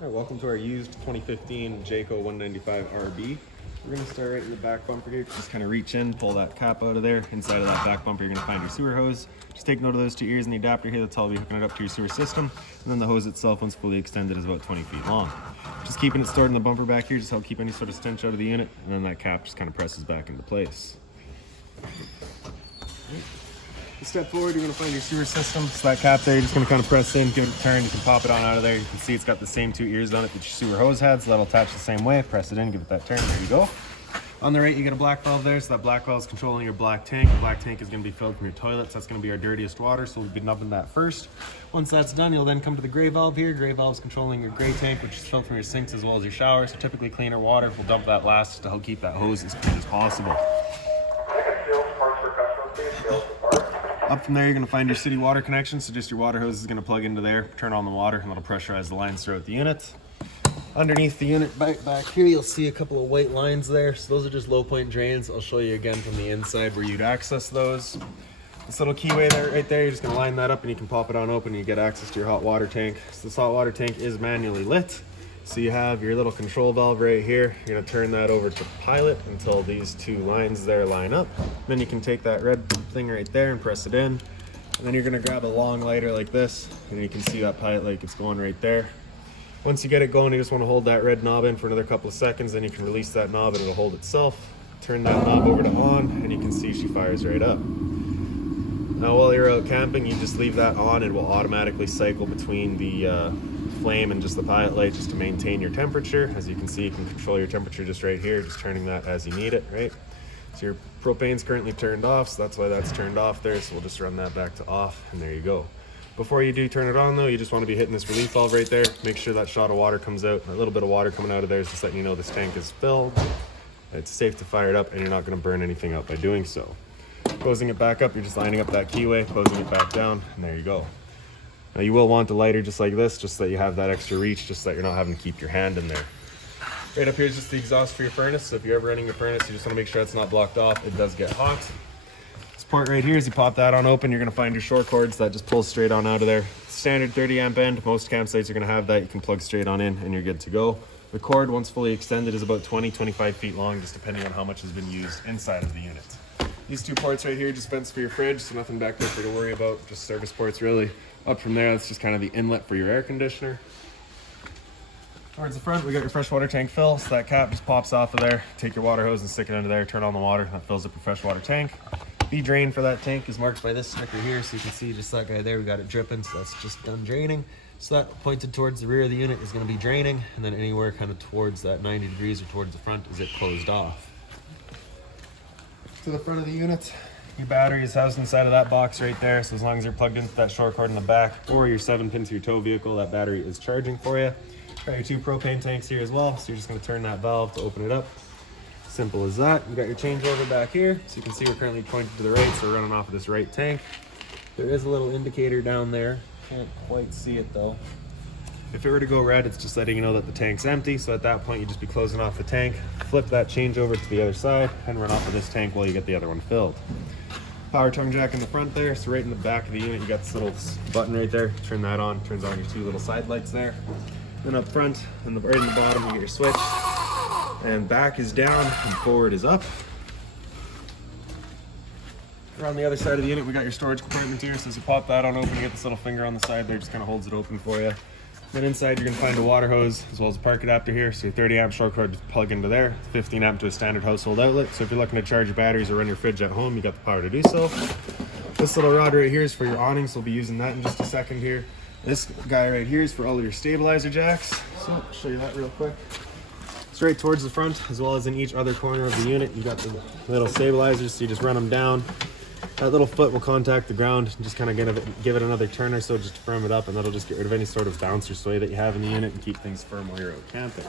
All right, welcome to our used 2015 Jayco 195 RB. We're going to start right in the back bumper here. Just kind of reach in, pull that cap out of there. Inside of that back bumper, you're going to find your sewer hose. Just take note of those two ears and the adapter here. That's all we'll be hooking it up to your sewer system. And then the hose itself, once fully extended, is about 20 feet long. Just keeping it stored in the bumper back here just help keep any sort of stench out of the unit. And then that cap just kind of presses back into place. Step forward, you're going to find your sewer system. So that cap there, you're just going to kind of press in, give it a turn. You can pop it on out of there. You can see it's got the same two ears on it that your sewer hose had, so that'll attach the same way. Press it in, give it that turn. There you go. On the right, you get a black valve there, so that black valve is controlling your black tank. The black tank is going to be filled from your toilet, so that's going to be our dirtiest water, so we'll be nubbing that first. Once that's done, you'll then come to the gray valve here. Gray valve is controlling your gray tank, which is filled from your sinks as well as your shower. So typically cleaner water, we'll dump that last to help keep that hose as clean as possible. Up from there, you're going to find your city water connection. So just your water hose is going to plug into there, turn on the water, and that'll pressurize the lines throughout the unit. Underneath the unit back here, you'll see a couple of white lines there. So those are just low point drains. I'll show you again from the inside where you'd access those. This little keyway there, right there, you're just going to line that up and you can pop it on open and you get access to your hot water tank. So this hot water tank is manually lit. So you have your little control valve right here. You're going to turn that over to pilot until these two lines there line up. Then you can take that red thing right there and press it in. And then you're going to grab a long lighter like this, and you can see that pilot light gets going right there. Once you get it going, you just want to hold that red knob in for another couple of seconds, then you can release that knob and it'll hold itself. Turn that knob over to on, and you can see she fires right up. Now while you're out camping, you just leave that on. It will automatically cycle between the flame and just the pilot light just to maintain your temperature. As you can see, you can control your temperature just right here, just turning that as you need it, right? So your propane's currently turned off, so that's why that's turned off there. So we'll just run that back to off, and there you go. Before you do turn it on though, you just want to be hitting this relief valve right there. Make sure that shot of water comes out. A little bit of water coming out of there is just letting you know this tank is filled. It's safe to fire it up and you're not going to burn anything out by doing so. Closing it back up, you're just lining up that keyway, closing it back down, and there you go. Now you will want a lighter just like this, just so that you have that extra reach, just so that you're not having to keep your hand in there. Right up here is just the exhaust for your furnace. So if you're ever running your furnace, you just want to make sure it's not blocked off. It does get hot. This port right here, as you pop that on open, you're going to find your short cords that just pull straight on out of there. Standard 30 amp end. Most campsites are going to have that. You can plug straight on in and you're good to go. The cord, once fully extended, is about 20-25 feet long, just depending on how much has been used inside of the unit. These two ports right here just fence for your fridge, so nothing back there for you to worry about, just service ports really. Up from there, that's just kind of the inlet for your air conditioner. Towards the front, we got your freshwater tank fill, so that cap just pops off of there. Take your water hose and stick it under there, turn on the water, that fills up your freshwater tank. The drain for that tank is marked by this sticker here, so you can see just that guy there, we got it dripping, so that's just done draining. So that pointed towards the rear of the unit is going to be draining, and then anywhere kind of towards that 90 degrees or towards the front is it closed off. To the front of the unit, your battery is housed inside of that box right there, so as long as you're plugged into that short cord in the back or your 7-pin to your tow vehicle, that battery is charging for you. Got your two propane tanks here as well, so you're just going to turn that valve to open it up. Simple as that. You got your changeover back here, so you can see we're currently pointed to the right, so we're running off of this right tank. There is a little indicator down there. Can't quite see it though. If it were to go red, it's just letting you know that the tank's empty, so at that point you'd just be closing off the tank, flip that changeover to the other side, and run off of this tank while you get the other one filled. Power tongue jack in the front there, so right in the back of the unit you got this little button right there. Turn that on, turns on your two little side lights there. Then up front, and right in the bottom, you get your switch. And back is down, and forward is up. Around the other side of the unit, we got your storage compartment here, so as you pop that on open, you get this little finger on the side there, just kind of holds it open for you. Then inside, you're going to find a water hose as well as a park adapter here. So your 30 amp short cord to plug into there, 15 amp to a standard household outlet. So if you're looking to charge your batteries or run your fridge at home, you got the power to do so. This little rod right here is for your awnings, so we'll be using that in just a second here. This guy right here is for all of your stabilizer jacks. So I'll show you that real quick. Straight towards the front, as well as in each other corner of the unit, you got the little stabilizers, so you just run them down. That little foot will contact the ground and just kind of give it another turn or so just to firm it up, and that'll just get rid of any sort of bounce or sway that you have in the unit and keep things firm while you're out camping.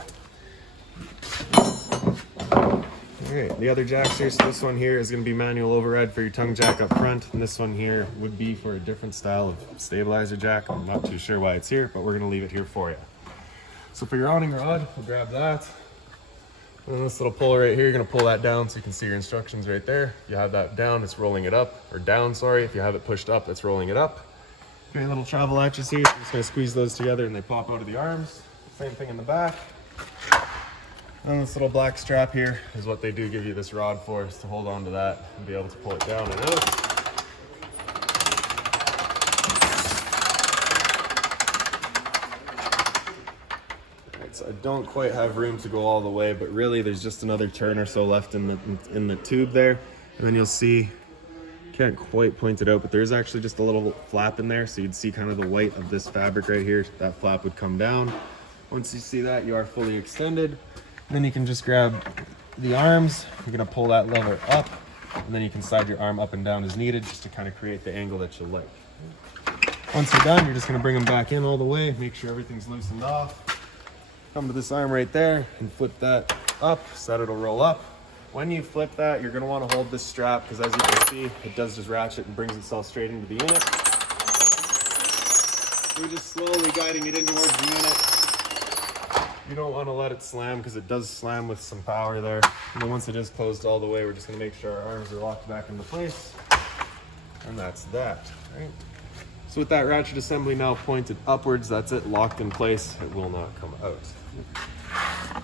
Alright, the other jacks here, so this one here is going to be manual override for your tongue jack up front, and this one here would be for a different style of stabilizer jack. I'm not too sure why it's here, but we're going to leave it here for you. So for your awning rod, we'll grab that. And then this little puller right here, you're going to pull that down so you can see your instructions right there. If you have that down, it's rolling it up, or down, sorry. If you have it pushed up, it's rolling it up. Okay, little travel latches here, so you're just going to squeeze those together and they pop out of the arms. Same thing in the back. And this little black strap here is what they do give you this rod for, is to hold on to that and be able to pull it down and out. So I don't quite have room to go all the way, but really there's just another turn or so left in the tube there. And then you'll see, can't quite point it out, but there's actually just a little flap in there. So you'd see kind of the weight of this fabric right here. That flap would come down. Once you see that, you are fully extended. Then you can just grab the arms. You're gonna pull that lever up, and then you can slide your arm up and down as needed, just to kind of create the angle that you like. Once you're done, you're just gonna bring them back in all the way, make sure everything's loosened off. Come to this arm right there and flip that up so that it'll roll up. When you flip that, you're gonna wanna hold this strap, because as you can see, it does just ratchet and brings itself straight into the unit. We're just slowly guiding it in towards the unit. You don't wanna let it slam, because it does slam with some power there. And then once it is closed all the way, we're just gonna make sure our arms are locked back into place. And that's that, right? So with that ratchet assembly now pointed upwards, that's it, locked in place. It will not come out.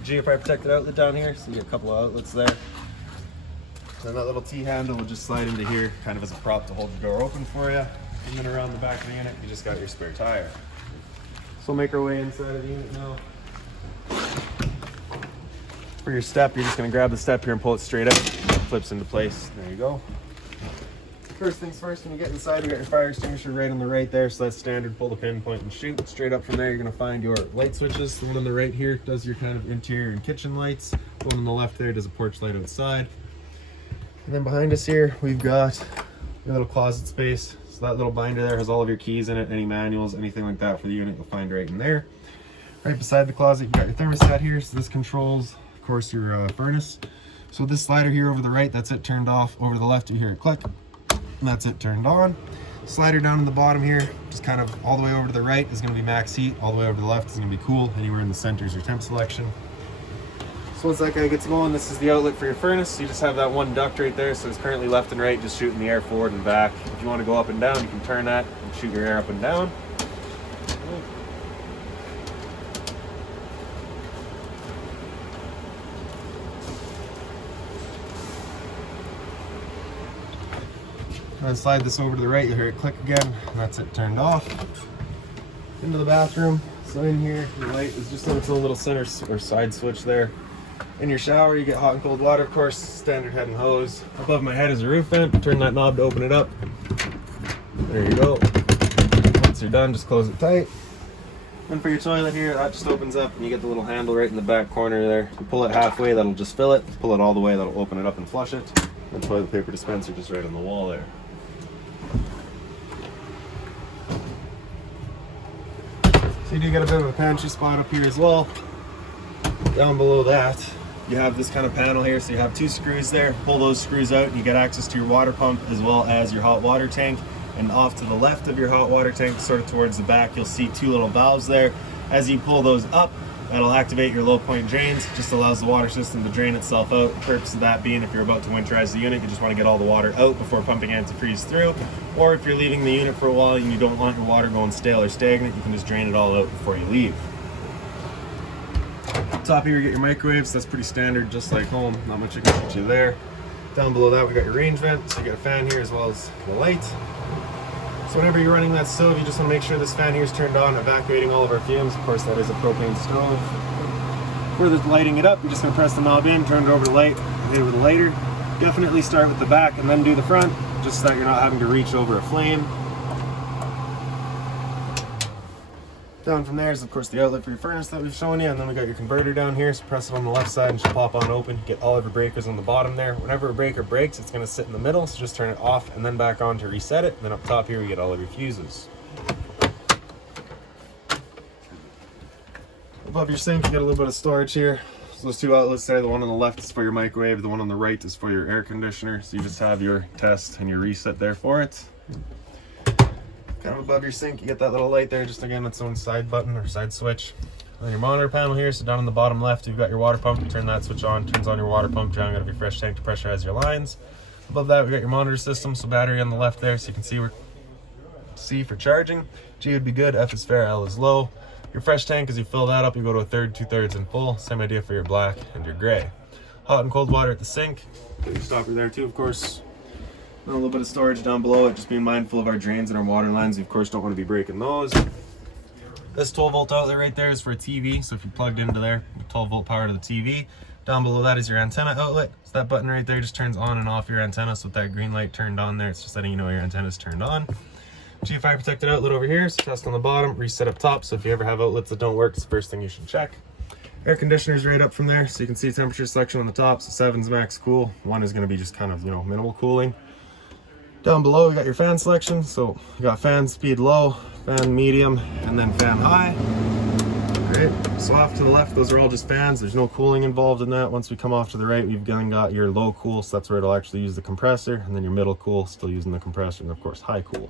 Gfire protected outlet down here, so you get a couple of outlets there. Then that little T-handle will just slide into here, kind of as a prop to hold the door open for you. And then around the back of the unit, you just got your spare tire. So we'll make our way inside of the unit now. For your step, you're just gonna grab the step here and pull it straight out. It flips into place. There you go. First things first, when you get inside, you got your fire extinguisher right on the right there, so that's standard. Pull the pin, point, and shoot. Straight up from there, you're gonna find your light switches. The one on the right here does your kind of interior and kitchen lights. The one on the left there does a porch light outside. And then behind us here, we've got your little closet space. So that little binder there has all of your keys in it, any manuals, anything like that for the unit, you'll find right in there. Right beside the closet, you've got your thermostat here. So this controls, of course, your furnace. So this slider here over the right, that's it turned off. Over the left, you hear it click. And that's it turned on. Slider down in the bottom here, just kind of all the way over to the right is going to be max heat. All the way over to the left is going to be cool. Anywhere in the center is your temp selection. So once that guy gets going, this is the outlet for your furnace. You just have that one duct right there, so it's currently left and right, just shooting the air forward and back. If you want to go up and down, you can turn that and shoot your air up and down. And slide this over to the right, you'll hear it click again, and that's it turned off. Into the bathroom. So in here, your light is just on its own little center or side switch there. In your shower, you get hot and cold water, of course, standard head and hose. Above my head is a roof vent. Turn that knob to open it up. There you go. Once you're done, just close it tight. And for your toilet here, that just opens up, and you get the little handle right in the back corner there. You pull it halfway, that'll just fill it. Pull it all the way, that'll open it up and flush it. And toilet paper dispenser just right on the wall there. So you do get a bit of a pantry spot up here as well. Down below that, you have this kind of panel here, so you have two screws there. Pull those screws out and you get access to your water pump as well as your hot water tank. And off to the left of your hot water tank, sort of towards the back, you'll see two little valves there. As you pull those up, that'll activate your low point drains. Just allows the water system to drain itself out. The purpose of that being, if you're about to winterize the unit, you just want to get all the water out before pumping antifreeze through. Or if you're leaving the unit for a while and you don't want your water going stale or stagnant, you can just drain it all out before you leave. Top here, you get your microwaves. That's pretty standard, just like home. Not much I can teach you there. Down below that, we got your range vent. So you get a fan here as well as the light. So whenever you're running that stove, you just want to make sure this fan here is turned on, evacuating all of our fumes. Of course, that is a propane stove. For the lighting it up, you're just going to press the knob in, turn it over to light, hit it with a lighter. Definitely start with the back and then do the front, just so that you're not having to reach over a flame. Down from there is, of course, the outlet for your furnace that we've shown you, and then we got your converter down here, so press it on the left side and she'll pop on open. Get all of your breakers on the bottom there. Whenever a breaker breaks, it's going to sit in the middle, so just turn it off and then back on to reset it. And then up top here, we get all of your fuses. Above your sink, you get a little bit of storage here. So those two outlets there, the one on the left is for your microwave, the one on the right is for your air conditioner. So you just have your test and your reset there for it. Kind of above your sink, you get that little light there, just again, its own side button or side switch. On your monitor panel here, so down on the bottom left, you've got your water pump. Turn that switch on, turns on your water pump, drawing out of your fresh tank to pressurize your lines. Above that, we got your monitor system, so battery on the left there, so you can see C for charging. G would be good, F is fair, L is low. Your fresh tank, as you fill that up, you go to a third, 2/3 in full. Same idea for your black and your gray. Hot and cold water at the sink. Put your stopper there too, of course. And a little bit of storage down below it. Just being mindful of our drains and our water lines. You of course don't want to be breaking those. This 12-volt outlet right there is for a TV. So if you plugged into there, 12-volt power to the TV. Down below that is your antenna outlet. So that button right there just turns on and off your antenna. So with that green light turned on there, it's just letting you know your antenna is turned on. Gfire protected outlet over here. So test on the bottom, reset up top. So if you ever have outlets that don't work, it's the first thing you should check. Air conditioner's right up from there. So you can see temperature selection on the top. So 7's max cool. 1 is going to be just kind of, minimal cooling. Down below, we got your fan selection. So you got fan speed low, fan medium, and then fan high. Great. So off to the left, those are all just fans. There's no cooling involved in that. Once we come off to the right, we've then got your low cool, so that's where it'll actually use the compressor, and then your middle cool, still using the compressor, and of course high cool.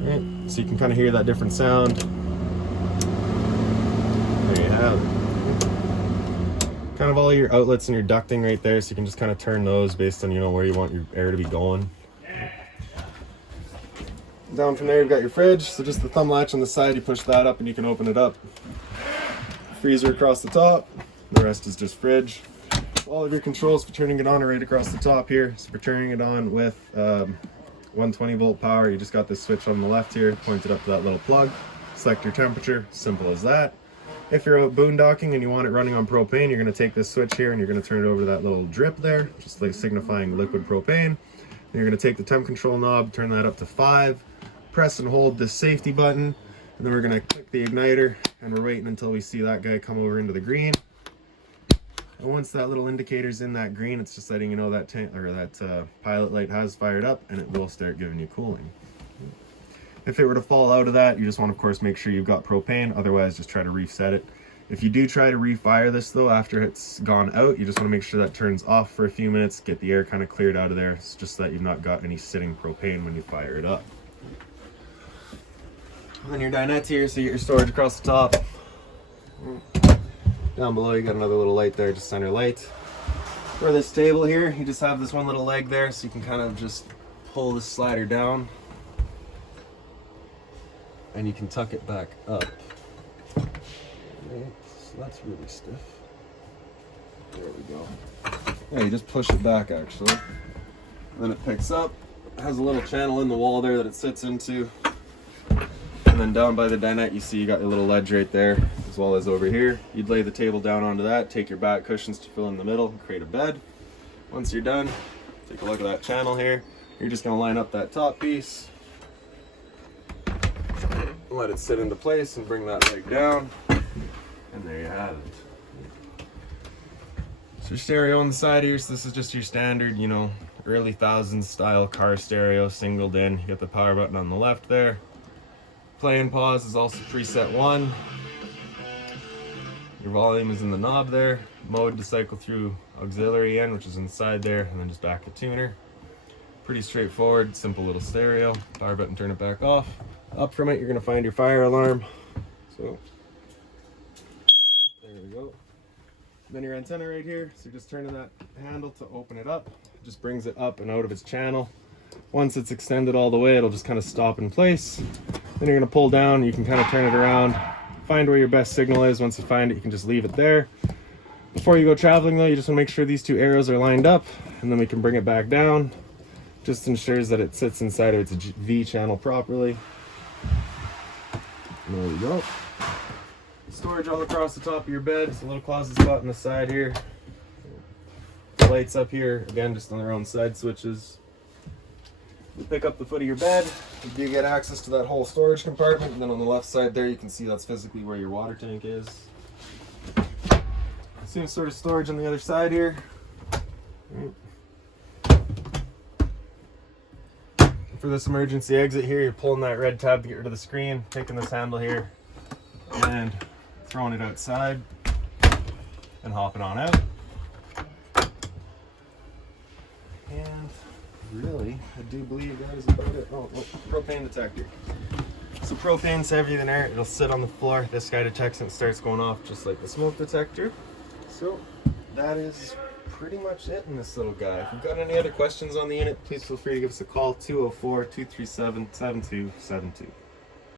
Right. So you can kind of hear that different sound. There you have it. Kind of all your outlets and your ducting right there, so you can just kind of turn those based on where you want your air to be going. Down from there, you've got your fridge. So just the thumb latch on the side, you push that up and you can open it up. Freezer across the top. The rest is just fridge. All of your controls for turning it on are right across the top here. So for turning it on with 120-volt power, you just got this switch on the left here, pointed up to that little plug. Select your temperature, simple as that. If you're out boondocking and you want it running on propane, you're going to take this switch here and you're going to turn it over to that little drip there, just like signifying liquid propane. Then you're going to take the temp control knob, turn that up to 5. Press and hold this safety button, and then we're going to click the igniter, and we're waiting until we see that guy come over into the green. And once that little indicator's in that green, it's just letting you know that pilot light has fired up, and it will start giving you cooling. If it were to fall out of that, you just want to, of course, make sure you've got propane. Otherwise, just try to reset it. If you do try to refire this, though, after it's gone out, you just want to make sure that turns off for a few minutes, get the air kind of cleared out of there. It's just that you've not got any sitting propane when you fire it up. And then your dinette here, so you get your storage across the top. Down below, you got another little light there, just center light. For this table here, you just have this one little leg there, so you can kind of just pull this slider down. And you can tuck it back up. Right, so that's really stiff. There we go. Yeah, you just push it back actually. Then it picks up. It has a little channel in the wall there that it sits into. And then down by the dinette, you see you got your little ledge right there, as well as over here. You'd lay the table down onto that, take your back cushions to fill in the middle, and create a bed. Once you're done, take a look at that channel here. You're just going to line up that top piece, let it sit into place, and bring that leg down. And there you have it. So your stereo on the side here, so this is just your standard, early thousands style car stereo, singled in. You got the power button on the left there. Play and pause is also preset 1. Your volume is in the knob there. Mode to cycle through auxiliary in, which is inside there, and then just back to tuner. Pretty straightforward, simple little stereo. Power button, turn it back off. Up from it, you're gonna find your fire alarm. So, there we go. Then your antenna right here. So you're just turning that handle to open it up. It just brings it up and out of its channel. Once it's extended all the way, it'll just kind of stop in place. Then you're going to pull down, you can kind of turn it around, find where your best signal is. Once you find it, you can just leave it there. Before you go traveling though, you just want to make sure these two arrows are lined up, and then we can bring it back down. Just ensures that it sits inside of its V channel properly. And there we go. Storage all across the top of your bed. It's a little closet spot on the side here. The lights up here, again, just on their own side switches. You pick up the foot of your bed, you do get access to that whole storage compartment, and then on the left side there you can see that's physically where your water tank is. Same sort of storage on the other side here. For this emergency exit here, you're pulling that red tab to get rid of the screen, taking this handle here, and throwing it outside, and hopping on out. And really, I do believe that is about it. Oh, propane detector. So propane's heavier than air. It'll sit on the floor. This guy detects it and starts going off just like the smoke detector. So that is pretty much it in this little guy. If you've got any other questions on the unit, please feel free to give us a call, 204-237-7272.